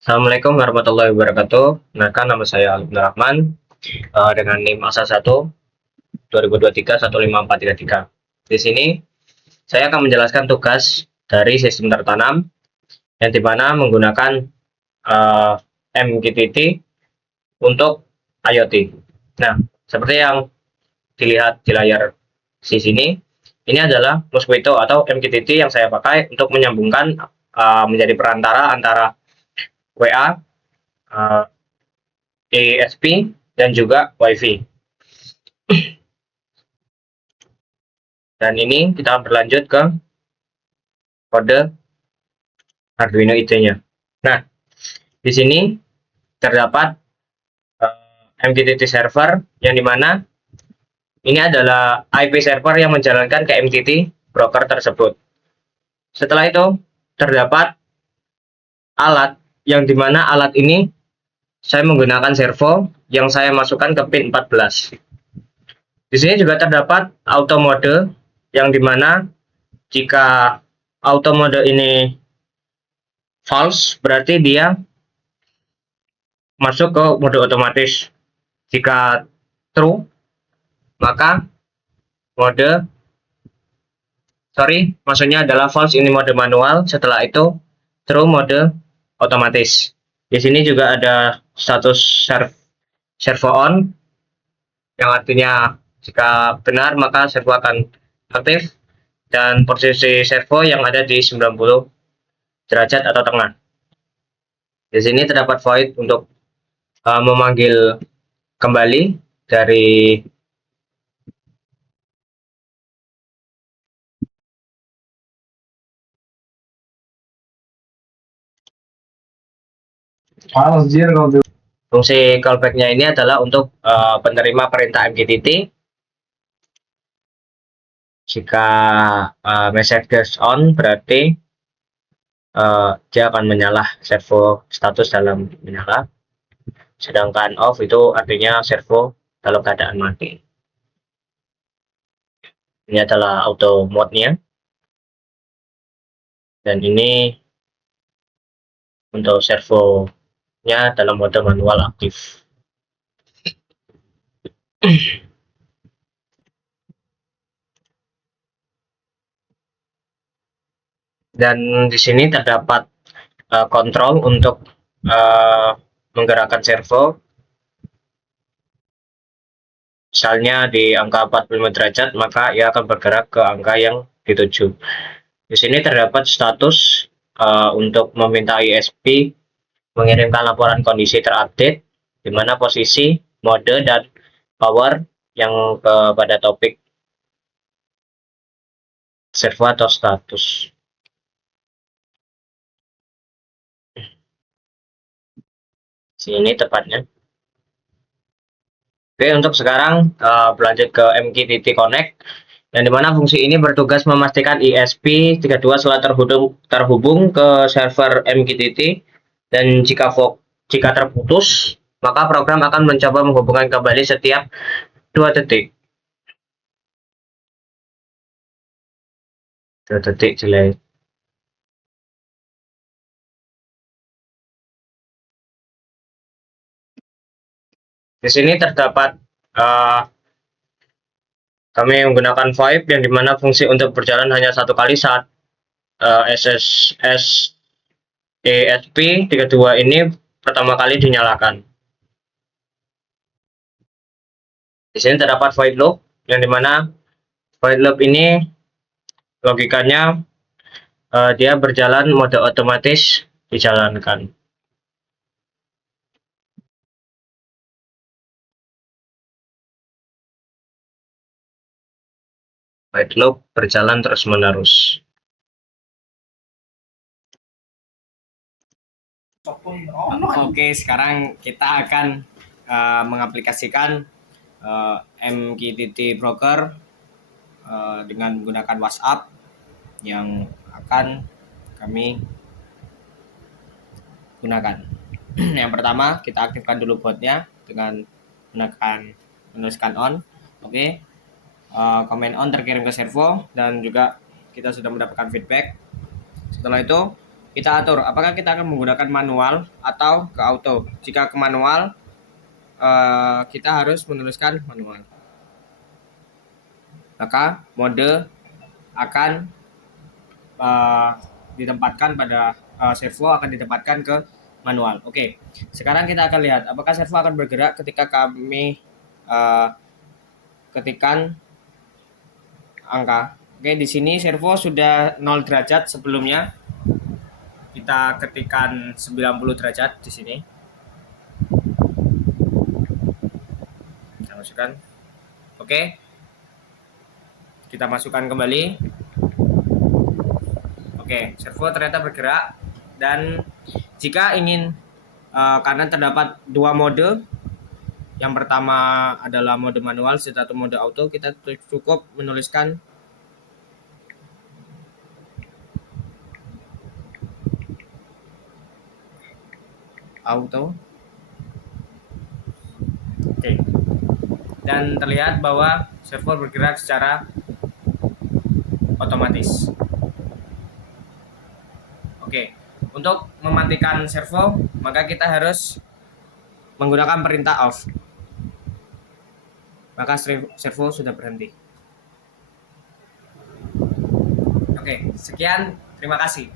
Assalamualaikum warahmatullahi wabarakatuh. Perkenalkan, nama saya Alif Rahman dengan NIM ASA1 2023 15433. Di sini saya akan menjelaskan tugas dari sistem tertanam yang dimana menggunakan MQTT untuk IoT. Nah, seperti yang dilihat di layar di sini, ini adalah Mosquito atau MQTT yang saya pakai untuk menyambungkan menjadi perantara antara WA, ESP, dan juga WiFi. Dan ini kita berlanjut ke kode Arduino IC-nya. Nah, di sini terdapat MQTT server yang dimana ini adalah IP server yang menjalankan ke MQTT broker tersebut. Setelah itu terdapat alat yang dimana alat ini saya menggunakan servo yang saya masukkan ke pin 14. Di sini juga terdapat auto mode yang dimana jika auto mode ini false berarti dia masuk ke mode otomatis. Jika true maka maksudnya adalah false ini mode manual, setelah itu true mode otomatis. Di sini juga ada status servo on yang artinya jika benar maka servo akan aktif, dan posisi servo yang ada di 90 derajat atau tengah. Di sini terdapat void untuk memanggil kembali dari fungsi callback-nya ini adalah untuk penerima perintah MQTT. Jika message on berarti dia akan menyala, servo status dalam menyala, sedangkan off itu artinya servo dalam keadaan mati. Ini adalah auto mode-nya, dan ini untuk servonya dalam mode manual aktif. Dan di sini terdapat kontrol untuk menggerakkan servo. Misalnya di angka 45 derajat, maka ia akan bergerak ke angka yang dituju. Di sini terdapat status untuk meminta ISP mengirimkan laporan kondisi terupdate, di mana posisi, mode, dan power yang kepada topik servo atau status. Sini tepatnya. Oke, untuk sekarang berlanjut ke MQTT Connect, yang dimana fungsi ini bertugas memastikan ESP32 telah terhubung ke server MQTT, dan jika terputus, maka program akan mencoba menghubungkan kembali setiap 2 detik. 2 detik jelek. Di sini terdapat kami menggunakan VoIP yang dimana fungsi untuk berjalan hanya satu kali saat SSS ESP32 ini pertama kali dinyalakan. Di sini terdapat void loop yang dimana void loop ini logikanya dia berjalan mode otomatis dijalankan. Void loop berjalan terus-menerus. Oke, sekarang kita akan mengaplikasikan MQTT Broker dengan menggunakan WhatsApp yang akan kami gunakan. Yang pertama, kita aktifkan dulu botnya dengan menuliskan on. Oke, comment on terkirim ke servo, dan juga kita sudah mendapatkan feedback. Setelah itu kita atur apakah kita akan menggunakan manual atau ke auto. Jika ke manual, kita harus menuliskan manual. Maka mode akan ditempatkan pada servo akan ditempatkan ke manual. Oke, sekarang kita akan lihat apakah servo akan bergerak ketika kami ketikkan angka. Oke, di sini servo sudah 0 derajat sebelumnya. Kita ketikkan 90 derajat di sini. Kita masukkan. Oke. Kita masukkan kembali. Oke, servo ternyata bergerak, dan jika ingin karena terdapat dua mode, yang pertama adalah mode manual, satu mode auto, kita cukup menuliskan auto. Oke. Dan terlihat bahwa servo bergerak secara otomatis. Oke. Untuk mematikan servo, maka kita harus menggunakan perintah off. Maka servo sudah berhenti. Oke, sekian. Terima kasih.